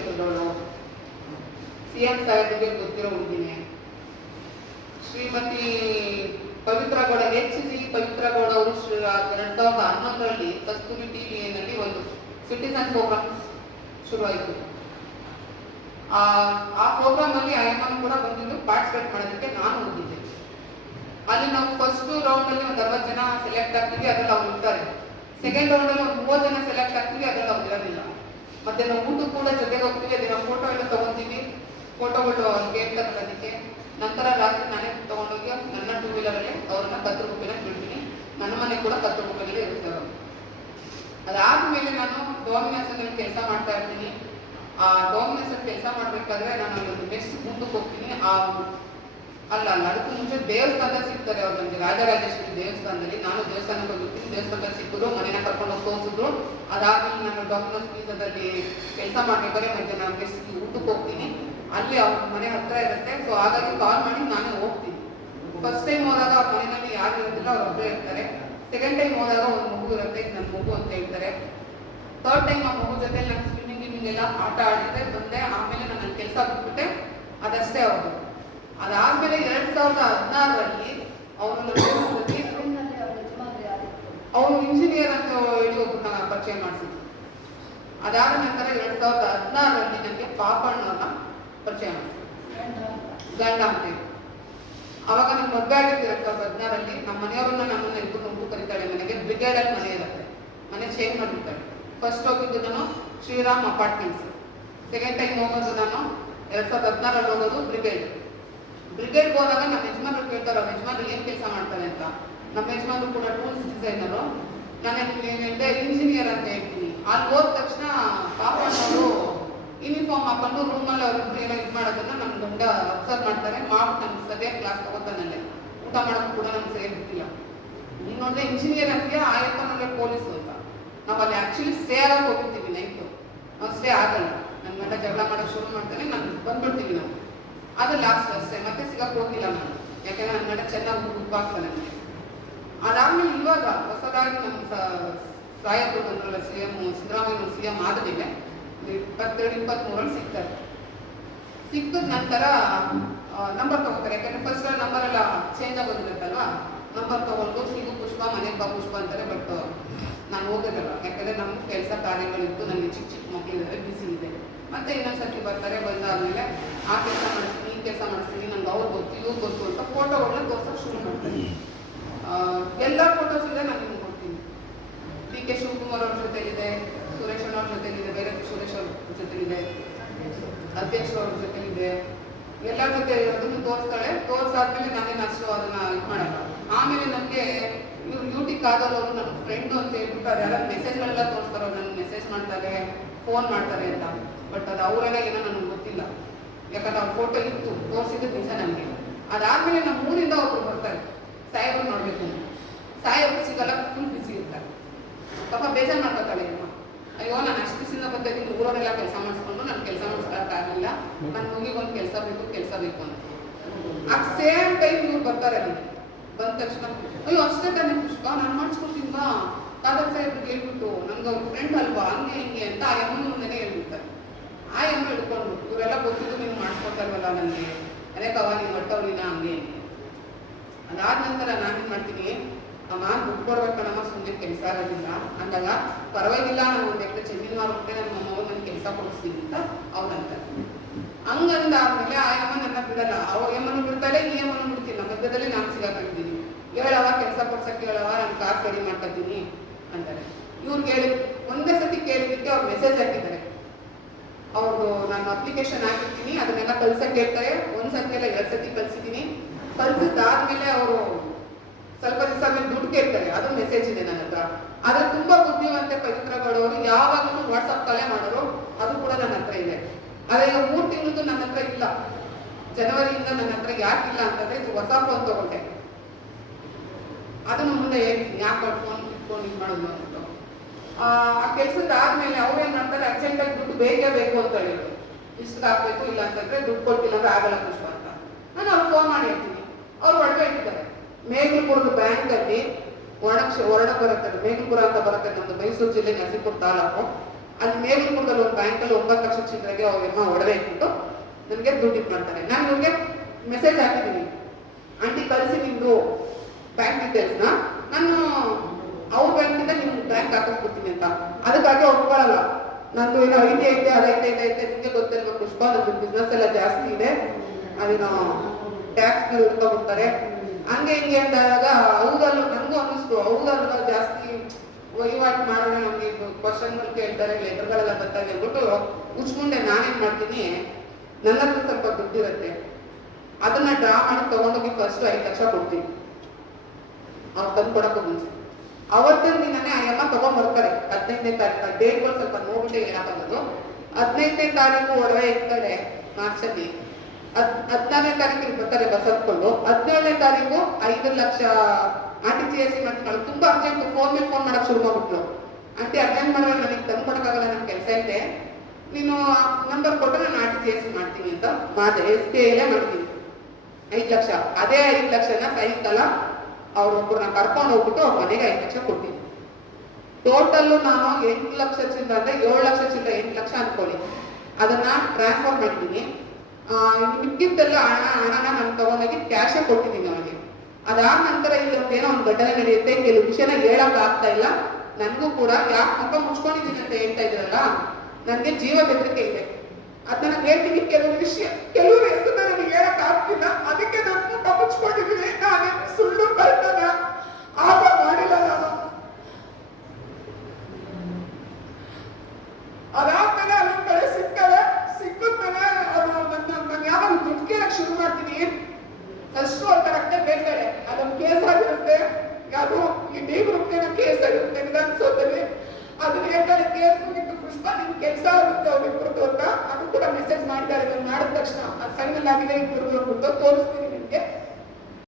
ಕ್ಷೇತ್ರದವರು. CM ಸಾಹೇಬರಿಗೆ ಗೊತ್ತಿರೋ ಹುಡುಗಿನೇ. Shrimati Pavithra Gowda, HG Pavithra Gowda ಅವರು 2011ರಲ್ಲಿ ಕಸ್ತೂರಿ ಟಿವಿಯಲ್ಲಿ ಒಂದು ಸಿಟಿಸನ್ ಪ್ರೋಗ್ರಾಮ್ ಶುರುವಾಯಿತು. ಆ ಪ್ರೋಗ್ರಾಮ್ ಅಲ್ಲಿ ಆಯಮ್ಮನ ಕೂಡ ಬಂದಿದ್ದು ಪಾರ್ಟಿಸಿಪೇಟ್ ಮಾಡೋದಕ್ಕೆ ನಾನು ಹೋಗಿದ್ದೆ. ಅಲ್ಲಿ ನಾವು ಫಸ್ಟ್ ರೌಂಡ್ ಅಲ್ಲಿ ಒಂದು 60 ಜನ ಸೆಲೆಕ್ಟ್ ಆಗ್ತೀವಿ, ಅದ್ರಲ್ಲಿ ಅವ್ರು ಇರ್ತಾರೆ. ಸೆಕೆಂಡ್ ರೌಂಡ್ ಅಲ್ಲಿ ಒಂದು 30 ಜನ ಸೆಲೆಕ್ಟ್ ಆಗ್ತೀವಿ, ಅದ್ರಲ್ಲಿ ಅವ್ರು ಇರೋದಿಲ್ಲ. ಮತ್ತೆ ನಾವು ಊಟ ಕೂಡ ಜೊತೆಗೆ ಹೋಗ್ತೀವಿ, ಅದನ್ನ ಫೋಟೋ ಎಲ್ಲ ತಗೊಂತೀವಿ, ಫೋಟೋಗಳು ಕೇಳ್ತಾರೆ ಅದಕ್ಕೆ. ನಂತರ ರಾತ್ರಿ ನಾನೇ ತಗೊಂಡೋಗಿ ನನ್ನ 2 ವೀಲರಲ್ಲಿ ಅವ್ರನ್ನ ಕತ್ತು ರೂಪಾಯಿನ ಬಿಡ್ತೀನಿ. ನನ್ನ ಮನೆ ಕೂಡ ಕತ್ತು ರೂಪಾಯಿನಲ್ಲಿ ಇರ್ತವೆ. ಅದಾದ್ಮೇಲೆ ನಾನು ಡಾಮಿನಸ್ ಅಲ್ಲಿ ಕೆಲಸ ಮಾಡ್ತಾ ಇರ್ತೀನಿ. ಆ ಡಾಮಿನಸ್ ಅಲ್ಲಿ ಕೆಲಸ ಮಾಡ್ಬೇಕಾದ್ರೆ ನಾನು ಒಂದು ಮೆಸ್ ಮುಂದಕ್ಕೆ ಹೋಗ್ತೀನಿ. ಅಲ್ಲ ಅದಕ್ಕೂ ಮುಂಚೆ ದೇವಸ್ಥಾನದಲ್ಲಿ ಸಿಗ್ತಾರೆ ಅವ್ರು ನನಗೆ, ರಾಜರಾಜೇಶ್ವರಿ ದೇವಸ್ಥಾನದಲ್ಲಿ. ನಾನು ದೇವಸ್ಥಾನಕ್ಕೆ ಹೋಗ್ತೀನಿ, ದೇವಸ್ಥಾನದಲ್ಲಿ ಸಿಕ್ಕಿದ್ರು, ಮನೇನ ಕರ್ಕೊಂಡು ಹೋಗಿ ತೋರಿಸಿದ್ರು. ಅದಾದ್ಮೇಲೆ ನಾನು ಡಾಮಿನೋಸ್ ಪಿಜ್ಜಾದಲ್ಲಿ ಕೆಲಸ ಮಾಡ್ಬೇಕಾದ್ರೆ ಮತ್ತೆ ನಾನು ಮೆಸ್ಗೆ ಊಟಕ್ಕೆ ಹೋಗ್ತೀನಿ. ಅಲ್ಲಿ ಅವ್ರ ಮನೆ ಹತ್ರ ಇರುತ್ತೆ. ಸೊ ಹಾಗಾಗಿ ಕಾಲ್ ಮಾಡಿ ನಾನೇ ಹೋಗ್ತೀನಿ. ಫಸ್ಟ್ ಟೈಮ್ ಹೋದಾಗ ಅವ್ರ ಮನೆಯಲ್ಲಿ ಯಾರು ಇರೋದಿಲ್ಲ, ಅವ್ರು ಒಬ್ಬರೇ ಇರ್ತಾರೆ. ಸೆಕೆಂಡ್ ಟೈಮ್ ಹೋದಾಗ ಒಂದು ಮಗು ಇರುತ್ತೆ, ನನ್ನ ಮಗು ಅಂತ ಹೇಳ್ತಾರೆ. ಥರ್ಡ್ ಟೈಮ್ ಆ ಮಗು ಜೊತೆ ನಾನು ಸ್ವಿಮ್ಮಿಂಗ್ ಎಲ್ಲ ಆಟ ಆಡಿದ್ರೆ ಬಂದೆ. ಆಮೇಲೆ ನಾನು ನನ್ನ ಕೆಲಸ ಬಿಟ್ಬಿಟ್ಟೆ, ಅದಷ್ಟೇ ಅವ್ರದ್ದು. ಅದಾದ್ಮೇಲೆ 2016ರಲ್ಲಿ ಅವರು ಇಂಜಿನಿಯರ್ ಅಂತ ಹೇಳಿ ಒಬ್ಬರನ್ನ ಪರಿಚಯ ಮಾಡಿಸಿದ್ರು. ಅದಾದ ನಂತರ 2016ರಲ್ಲಿ ನನಗೆ ಪಾಪಣ್ಣವ್ರನ್ನ ಪರಿಚಯ ಮಾಡಿಸಿದ್ರು, ಗಂಡ ಅಂತೇಳಿ. ಅವಾಗ ನಮ್ಗೆ ಮದುವೆ ಆಗಿತ್ತು 2016ರಲ್ಲಿ. ನಮ್ಮ ಮನೆಯವ್ರನ್ನ ನಮ್ಮನ್ನ ಇಬ್ಬರು ನುಗ್ಗು ಕರೀತಾಳೆ ಮನೆಗೆ. ಬ್ರಿಗೇಡಲ್ಲಿ ಮನೆ ಇರುತ್ತೆ, ಮನೆ ಚೇಂಜ್ ಮಾಡಿರ್ತಾಳೆ. ಫಸ್ಟ್ ಹೋಗಿದ್ದು ನಾನು ಶ್ರೀರಾಮ್ ಅಪಾರ್ಟ್ಮೆಂಟ್ಸ್. ಸೆಕೆಂಡ್ ಟೈಮ್ ಹೋಗೋದು ನಾನು 2016ರಲ್ಲಿ ಹೋಗೋದು ಬ್ರಿಗೇಡ್ಗೆ ಹೋದಾಗ ನಮ್ಮ ಯಜಮಾನ್ರು ಕೇಳ್ತಾರೆ, ಅವ್ರ ಯಜಮಾನ್ರು ಏನು ಕೆಲಸ ಮಾಡ್ತಾರೆ ಅಂತ. ನಮ್ಮ ಯಜಮಾನ್ರು ಕೂಡ ಟೂಲ್ಸ್ ಡಿಸೈನರು. ನಾನು ಹೇಳಿದೆ ಇಂಜಿನಿಯರ್ ಅಂತ ಹೇಳ್ತೀನಿ. ಅಲ್ಲಿ ಹೋದ ತಕ್ಷಣ ಪಾಪಣ್ಣವರು ಯೂನಿಫಾರ್ಮ್ ಹಾಕೊಂಡು ರೂಮಲ್ಲಿ ಅವ್ರಿಬ್ರು ಏನೋ ಇದು ಮಾಡೋದನ್ನ ನಮ್ಮ ಗಂಡ ಅಬ್ಸರ್ವ್ ಮಾಡ್ತಾರೆ. ಮಾಡ್ಬಿಟ್ಟು ನಮ್ಗೆ ಸರಿಯಾಗಿ ಕ್ಲಾಸ್ ತಗೋತಾನಲ್ಲೇ. ಊಟ ಮಾಡೋಕ್ಕೂ ಕೂಡ ನಮ್ಗೆ ಸರಿಯಾಗಿ ಬಿಟ್ಟಿಲ್ಲ. ನೀನು ನೋಡಿದ್ರೆ ಇಂಜಿನಿಯರ್ ಅಂತ ಆಯಪ್ಪನಲ್ಲೇ ಪೊಲೀಸು ಅಂತ. ನಾವು ಅಲ್ಲಿ ಆ್ಯಕ್ಚುಲಿ ಸ್ಟೇ ಆಗಕ್ಕೆ ಹೋಗಿರ್ತೀವಿ ನೈಟು. ನಾವು ಸ್ಟೇ ಆಗಲ್ಲ. ನನ್ನ ಗಂಡ ಜಗಳ ಮಾಡೋಕ್ಕೆ ಶುರು ಮಾಡ್ತಾನೆ, ನಾನು ಬಂದ್ಬಿಡ್ತೀವಿ ನಾವು. ಅದು ಲಾಸ್ಟ್ ಅಷ್ಟೇ, ಮತ್ತೆ ಸಿಗಕ್ಕೆ ಹೋಗಿಲ್ಲ ನಾನು. ಯಾಕೆಂದ್ರೆ ನನ್ನ ಗಂಡ ಚೆನ್ನಾಗಿ ಉಪ್ಪಾಗ್ತಾನೆ ನನಗೆ. ಅದಾದ್ಮೇಲೆ ಇವಾಗ ಹೊಸದಾಗಿ ನಮ್ಮ ಸಾಹೇಬರು ಬಂದ್ರಲ್ಲ, ಸಿದ್ದರಾಮಯ್ಯ CM ಆದಮೇಲೆ 22-23ರಲ್ಲಿ ಸಿಗ್ತಾರೆ. ಸಿಕ್ಕಿದ ನಂತರ ನಂಬರ್ ತಗೋತಾರೆ. ಯಾಕಂದ್ರೆ ಫಸ್ಟ್ ನಂಬರ್ ಎಲ್ಲ ಚೇಂಜ್ ಆಗೋದಿರುತ್ತಲ್ವಾ. ನಂಬರ್ ತಗೊಂಡು ಸಿಗು ಪುಷ್ಪ, ಮನೆಗೆ ಬಾ ಪುಷ್ಪ ಅಂತಾರೆ. ಬಟ್ ನಾನು ಹೋಗೋದಲ್ಲ, ಯಾಕಂದ್ರೆ ನಮ್ಗೆ ಕೆಲಸ ಕಾರ್ಯಗಳಿತ್ತು, ನನಗೆ ಚಿಕ್ಕ ಮಕ್ಕಳಿದ್ದಾರೆ, ಬಿಸಿ ಇದೆ. ಮತ್ತೆ ಇನ್ನೊಂದ್ಸತಿ ಬರ್ತಾರೆ. ಬಂದಾದ್ಮೇಲೆ ಆ ಕೆಲಸ ಮಾಡಿಸ್ತೀನಿ, ಈ ಕೆಲಸ ಮಾಡಿಸ್ತೀನಿ, ನಂಗೆ ಅವ್ರು ಗೊತ್ತು ಇವ್ರು ಗೊತ್ತು ಅಂತ ಫೋಟೋಗಳನ್ನ ತೋರ್ಸೋಕೆ ಶುರು ಮಾಡ್ತೀನಿ. ಎಲ್ಲ ಫೋಟೋಸ್ ಇದೆ ನಾನು ನಿಮ್ಗೆ ಕೊಡ್ತೀನಿ. DK ಶಿವಕುಮಾರ್ ಅವ್ರ ಜೊತೆಲಿದೆ, ಸುರೇಶ್ ಅವ್ರ ಜೊತೆಲಿದೆ, ಬೇರೆ ಸುರೇಶ್ ಅವ್ರ ಜೊತೆಲಿದೆ, ಅಧ್ಯಕ್ಷ ಅವ್ರ ಜೊತೆಲಿದೆ, ಎಲ್ಲ ಜೊತೆ ಅದನ್ನು ತೋರಿಸ್ತಾಳೆ. ತೋರಿಸಾದ್ಮೇಲೆ ನಾನೇನು ಅಷ್ಟು ಅದನ್ನ ಇದು ಮಾಡಲ್ಲ. ಆಮೇಲೆ ನನಗೆ ಇವ್ರು ಯೂಟಿ ಕಾದಲ್ ಅವರು ನನ್ನ ಫ್ರೆಂಡು ಅಂತ ಹೇಳ್ಬಿಟ್ಟು ಅದೆಲ್ಲ ಮೆಸೇಜ್ಗಳೆಲ್ಲ ತೋರಿಸ್ತಾರೆ. ಅವ್ರು ನನಗೆ ಮೆಸೇಜ್ ಮಾಡ್ತಾರೆ, ಫೋನ್ ಮಾಡ್ತಾರೆ ಅಂತ. ಬಟ್ ಅದು ಅವರೆಲ್ಲ ಏನೋ ನನಗೆ ಗೊತ್ತಿಲ್ಲ, ಯಾಕಂದ್ರೆ ಅವ್ರ ಫೋಟೋ ಇತ್ತು, ತೋರಿಸಿದ್ದು ನಿಜ ನನಗೆ. ಅದಾದ್ಮೇಲೆ ನಮ್ಮ ಊರಿಂದ ಒಬ್ರು ಬರ್ತಾರೆ, ಸಾಹೇಬ್ರು ನೋಡ್ಬೇಕು ಅಂತ. ಸಾಹೇಬ್ರು ಸಿಗಲ್ಲ, ಫುಲ್ ಬಿಸಿ ಇರ್ತಾರೆ. ಪಾಪ ಬೇಜಾರು ಮಾಡ್ಕೊತಾಳೆ ಅಮ್ಮ, ಅಯ್ಯೋ ನಾನು ಅಷ್ಟು ದಿವಸದಿಂದ ಬರ್ತಾಯಿದ್ದೀನಿ, ಊರವರೆಲ್ಲ ಕೆಲಸ ಮಾಡಿಸ್ಕೊಂಡು ನಾನು ಕೆಲಸ ಮಾಡಿಸ್ಕೊಳಕ್ಕಾಗಲಿಲ್ಲ, ನನ್ನ ಮುಗಿಗೊಂದು ಕೆಲಸ ಬೇಕು ಅಂತ. ಆ ಸೇಮ್ ಟೈಮ್ ಇವ್ರು ಬರ್ತಾರೆ. ಅದಕ್ಕೆ ಬಂದ ತಕ್ಷಣ ಅಯ್ಯೋ ಅಷ್ಟೇ ತಾನೇ ಪುಷ್ಪ, ನಾನು ಮಾಡಿಸ್ಕೊಡ್ತೀನಿ ಬಾ, ಕಾದರ್ ಸಾಹೇಬ್ರಿಗೆ ಹೇಳ್ಬಿಟ್ಟು, ನನ್ಗೆ ಅವ್ರ ಫ್ರೆಂಡ್ ಅಲ್ವಾ, ಹಂಗೆ ಹಿಂಗೆ ಅಂತ ಆ ಎಮ್ಮನ ಮುಂದೆನೇ ಹೇಳ್ಬಿಡ್ತಾರೆ. ಆ ಎಮ್ಮ ಹಿಡ್ಕೊಂಡು ಇವರೆಲ್ಲ ಗೊತ್ತಿದ್ದು ನೀವು ಮಾಡಿಸ್ಕೊಡ್ತಾರಲ್ಲ ನನಗೆ, ಅನೇಕವ ನೀವು ಹೊಟ್ಟವ್ರಿನ ಹಂಗೆ. ಅದಾದ ನಂತರ ನಾನೇನು ಮಾಡ್ತೀನಿ, ಅಮ್ಮ ದುಡ್ಡು ಕೊಡ್ಬೇಕಣ್ಣಮ್ಮ, ಸುಮ್ಮನೆ ಕೆಲಸ ಇರೋದಿಲ್ಲ ಅಂದಾಗ, ಪರವಾಗಿಲ್ಲ ನಾನು ಒಂದು ಎಕರೆ ಜಮೀನು ಮಾರ್ಬಿಟ್ಟೆ ನನ್ನ ಮಗು ನನಗೆ ಕೆಲಸ ಕೊಡಿಸ್ತೀನಿ ಅಂತ ಅವ್ರಂತಾರೆ. ಹಂಗಂದಾದ್ಮೇಲೆ ಆ ಎಮ್ಮ ನನ್ನ ಬಿಡಲ್ಲ. ಅವ ಎಮ್ಮನು ಬಿಡ್ತಾಳೆ, ಈ ಎಮ್ಮನು ಬಿಡ್ತಿಲ್ಲ, ಮಧ್ಯದಲ್ಲಿ ನಾನು ಸಿಗಾಕಿದ್ದೀನಿ. ಹೇಳವ ಕೆಲಸ ಕೊಡ್ಸಕ್ಕೆ ಹೇಳವ, ನಾನು ಕಾರ್ ಸರಿ ಮಾಡ್ಕೊತೀನಿ ಅಂತಾರೆ. ಇವ್ರಿಗೆ ಹೇಳಿ ಒಂದೇ ಸತಿ ಕೇಳಿದ್ದಕ್ಕೆ ಅವ್ರು ಮೆಸೇಜ್ ಹಾಕಿದ್ದಾರೆ. ಅವ್ರದ್ದು ನಾನು ಅಪ್ಲಿಕೇಶನ್ ಹಾಕಿರ್ತೀನಿ, ಅದನ್ನೆಲ್ಲ ಕಳ್ಸಕ್ಕೆ ಹೇಳ್ತಾರೆ. ಒಂದು ಸತಿ ಎಲ್ಲ 2 ಸತಿ ಕಳ್ಸಿದ್ದೀನಿ. ಕಳ್ಸಿದ್ದಾದ್ಮೇಲೆ ಅವರು ಸ್ವಲ್ಪ ದಿವಸ ಆದ್ಮೇಲೆ ದುಡ್ಡು ಕೇಳ್ತಾರೆ. ಅದು ಮೆಸೇಜ್ ಇದೆ ನನ್ನ ಹತ್ರ. ಆದ್ರೆ ತುಂಬಾ ಬುದ್ಧಿವಂತೆ ಪವಿತ್ರಗೌಡವರು ಯಾವಾಗಲೂ ವಾಟ್ಸಪ್ ಕಾಲೇ ಮಾಡೋರು, ಅದು ಕೂಡ ನನ್ನ ಹತ್ರ ಇದೆ. ಆದ್ರೆ ಈಗ 3 ತಿಂಗಳದ್ದು ನನ್ನ ಹತ್ರ ಇಲ್ಲ. ಜನವರಿಯಿಂದ ನನ್ನ ಹತ್ರ ಯಾಕಿಲ್ಲ ಅಂತಂದ್ರೆ, ಇದು ಹೊಸ ಫೋನ್ ತಗೊಂಡೆ. ಅದನ್ನು ಮುಂದೆ ಹೇಳ್ತೀನಿ, ಯಾಕೆ ಫೋನ್ ಇಟ್ಕೊಂಡು ಇದು ಮಾಡೋದು ಅಂದ್ಬಿಟ್ಟು. ಆ ಕೆಲಸದ ಆದ್ಮೇಲೆ ಅವ್ರೇನ್ ಮಾಡ್ತಾರೆ, ಅರ್ಜೆಂಟಾಗಿ ದುಡ್ಡು ಬೇಕೇ ಬೇಕು ಅಂತ ಹೇಳಿದ್ರು. ಇಷ್ಟು ಹಾಕ್ಬೇಕು, ಇಲ್ಲ ಅಂತಂದ್ರೆ ದುಡ್ಡು ಕೊಟ್ಟಿಲ್ಲ ಅಂದ್ರೆ ಆಗಲ್ಲ ಪುಷ್ಪ ಅಂತ. ನಾನು ಅವ್ರು ಫೋನ್ ಮಾಡಿ ಹೇಳ್ತೀನಿ. ಅವ್ರು ಒಳಗೆ ಇಟ್ಟಿದ್ದಾರೆ. ಮೇಘಲ್ಪುರದ ಬ್ಯಾಂಕ್ ಅಲ್ಲಿ ವರ್ಣ ಬರುತ್ತೆ, ಮೇಘಲ್ಪುರ ಅಂತ ಬರುತ್ತೆ, ನಮ್ದು ಮೈಸೂರು ಜಿಲ್ಲೆ ನರಸೀಪುರ ತಾಲೂಕು. ಅಲ್ಲಿ ಮೇಲ್ಮುಖದಲ್ಲಿ ಒಂದು ಬ್ಯಾಂಕಲ್ಲಿ 9 ಲಕ್ಷ ಚಿಲ್ಲರೆಗೆ ಅವ್ರಮ್ಮ ಒಡವೆ ಇಟ್ಬಿಟ್ಟು ನನಗೆ ದುಡ್ಡು ಇದು ಮಾಡ್ತಾರೆ. ನಾನು ಇವ್ರಿಗೆ ಮೆಸೇಜ್ ಹಾಕಿದ್ದೀನಿ, ಆಂಟಿ ಕಳಿಸಿ ನಿಮ್ಮದು ಬ್ಯಾಂಕ್ ಡೀಟೇಲ್ಸ್ನ, ನಾನು ಅವ್ರ ಬ್ಯಾಂಕಿಂದ ನಿಮ್ಮ ಬ್ಯಾಂಕ್ ಹಾಕಿಸ್ಬಿಡ್ತೀನಿ ಅಂತ. ಅದಕ್ಕಾಗಿ ಒಪ್ಕೊಳ್ಳಲ್ಲ. ನಂದು ಏನೋ ಐತೆ ಅದೈತೆ ನಿಮಗೆ ಗೊತ್ತಿಲ್ವ ಪುಷ್ಪ, ನಮ್ದು ಬಿಸ್ನೆಸ್ ಎಲ್ಲ ಜಾಸ್ತಿ ಇದೆ, ಅದೇನೋ ಟ್ಯಾಕ್ಸ್ ಇಟ್ಕೊಬಿಡ್ತಾರೆ ಹಂಗೆ ಹಿಂಗೆ ಅಂದಾಗ ಹೌದಲ್ಲೂ ನನಗೂ ಅನ್ನಿಸ್ತು, ಹೌದಲ್ವ ಜಾಸ್ತಿ ವಹಿವಾಟು ಮಾಡೋಣ, ನಮಗೆ ಕ್ವಶನ್ಗಳು ಕೇಳ್ತಾರೆ, ಲೆಟರ್ಗಳೆಲ್ಲ ಬರ್ತಾರೆ ಅಂದ್ಬಿಟ್ಟು ಉಚ್ಕೊಂಡೆ. ನಾನೇನು ಮಾಡ್ತೀನಿ, ನನ್ನ ಹತ್ರ ಸ್ವಲ್ಪ ದುಡ್ಡಿರುತ್ತೆ, ಅದನ್ನ ಡ್ರಾ ಮಾಡಿ ತಗೊಂಡೋಗಿ ಫಸ್ಟ್ 5 ಲಕ್ಷ ಕೊಡ್ತೀನಿ ಅವ್ರು ತಂದು ಕೊಡೋಕ್ಕೂ ಮುಂಚೆ. ಅವತ್ತಿನ ದಿನನೇ ಅಯ್ಯಮ್ಮ ತಗೊಂಡ್ಬರ್ತಾರೆ 15ನೇ ತಾರೀಕು. ಡೇಟ್ಗಳು ಸ್ವಲ್ಪ ನೋಡ್ಬಿಟ್ಟೆ ಏನಾಗಲ್ಲದು. 15ನೇ ತಾರೀಕು ಒಡವೆ ಇರ್ತಾರೆ ಮಾರ್ಚಲ್ಲಿ, 16ನೇ ತಾರೀಕಿಗೆ ಬರ್ತಾರೆ ಬಸ್ ಹತ್ಕೊಂಡು. 17ನೇ ತಾರೀಕು 5 ಲಕ್ಷ RTGS ಮಾಡ್ತೀನಿ. ತುಂಬಾ ಅರ್ಜೆಂಟ್, ಫೋನ್ ಮೇಲೆ ಫೋನ್ ಮಾಡಕ್ ಶುರು ಮಾಡ್ಬಿಟ್ಲು. ಆಂಟಿ ಅರ್ಜೆಂಟ್ ಮಾಡಿದ್ರೆ ನನಗೆ ತಂದು ಕೊಡೋಕ್ಕಾಗಲ್ಲ, ನನ್ನ ಕೆಲಸ ಐತೆ, ನೀನು ನಂಬರ್ ಕೊಟ್ಟರೆ ನಾನು RTGS ಮಾಡ್ತೀನಿ ಅಂತ ಮಾಡಿದೆ. SBI ಮಾಡ್ತೀನಿ 5 ಲಕ್ಷ. ಅದೇ 5 ಲಕ್ಷನ ಸಾಯಂಕಾಲ ಅವ್ರೊಬ್ಬರನ್ನ ಕರ್ಕೊಂಡು ಹೋಗ್ಬಿಟ್ಟು ಅವ್ರ ಮನೆಗೆ 5 ಲಕ್ಷ ಕೊಡ್ತೀನಿ. ಟೋಟಲ್ಲು ನಾನು 8 ಲಕ್ಷ ಚಿಲ್ಲರೆ ಅಂದರೆ 7 ಲಕ್ಷ ಚಿಲ್ಲರೆ, 8 ಲಕ್ಷ ಅನ್ಕೊಳ್ಳಿ, ಅದನ್ನ ಟ್ರಾನ್ಸ್ಫರ್ ಮಾಡ್ತೀನಿ. ಮಿಕ್ಕಿದ್ದೆಲ್ಲ ಹಣನ ನಾನು ತಗೊಂಡೋಗಿ ಕ್ಯಾಶೇ ಕೊಟ್ಟಿದ್ದೀನಿ ಅವನಿಗೆ. ಅದಾದ ನಂತರ ಇಲ್ಲಿ ಏನೋ ಒಂದು ಘಟನೆ ನಡೆಯುತ್ತೆ, ಕೆಲವು ವಿಷಯನ ಹೇಳಕ್ ಆಗ್ತಾ ಇಲ್ಲ ನನಗೂ ಕೂಡ. ಯಾಕೆ ಮುಖ ಮುಚ್ಕೊಂಡಿದ್ದೀನಿ ಅಂತ ಹೇಳ್ತಾ ಇದ್ರಲ್ಲ, ನನಗೆ ಜೀವ ಬೆದರಿಕೆ ಇದೆ. ಅದನ್ನ ಹೇಳ್ತೀನಿ. ಕೆಲವು ಹೆಸರು ನನಗೆ ಹೇಳಕ್ ಆಗ್ತಿಲ್ಲ, ಅದಕ್ಕೆ ನಾನು ಮುಖ ಮುಚ್ಕೊಂಡಿದ್ದೀನಿ. ನಾನೇನು ಸುಳ್ಳು ಕಳ್ತನ ಆಗ ಮಾಡಿಲ್ಲ ನಾನು. ಅದಾದ್ಮೇಲೆ ಅಲ್ಲಿ ಕಡೆ ಸಿಕ್ಕಿದ್ಮೇಲೆ ನಾನು ಯಾವಾಗ ದುಡ್ಡು ಕೇಳಕ್ ಶುರು ಮಾಡ್ತೀನಿ, ಫಸ್ಟ್ ಅವ್ರು ಕರೆಕ್ಟಾಗಿ ಹೇಳ್ತಾರೆ ಅದೊಂದು ಕೇಸ್ ಆಗಿರುತ್ತೆ, ಯಾವುದು ಈ ಡಿ ಗ್ರೂಪ್ಗೆ ಕೇಸ್ ಆಗಿರುತ್ತೆ ವಿಧಾನಸೌಧದಲ್ಲಿ. ಅದನ್ನ ಹೇಳ್ತಾರೆ, ಕೇಸ್ ಮುಗಿತು ಪುಷ್ಪ, ನಿಮ್ ಕೆಲಸ ಆಗುತ್ತೆ ಅವ್ರಿಬ್ರದ್ದು ಅಂತ. ಅದು ಕೂಡ ಮೆಸೇಜ್ ಮಾಡಿದ್ದಾರೆ, ಮಾಡಿದ ತಕ್ಷಣ ಅದು ಫೈನಲ್ ಆಗಿದೆ ಇಬ್ಬರದ್ದು ತೋರಿಸ್ತೀನಿ ನಿಮ್ಗೆ.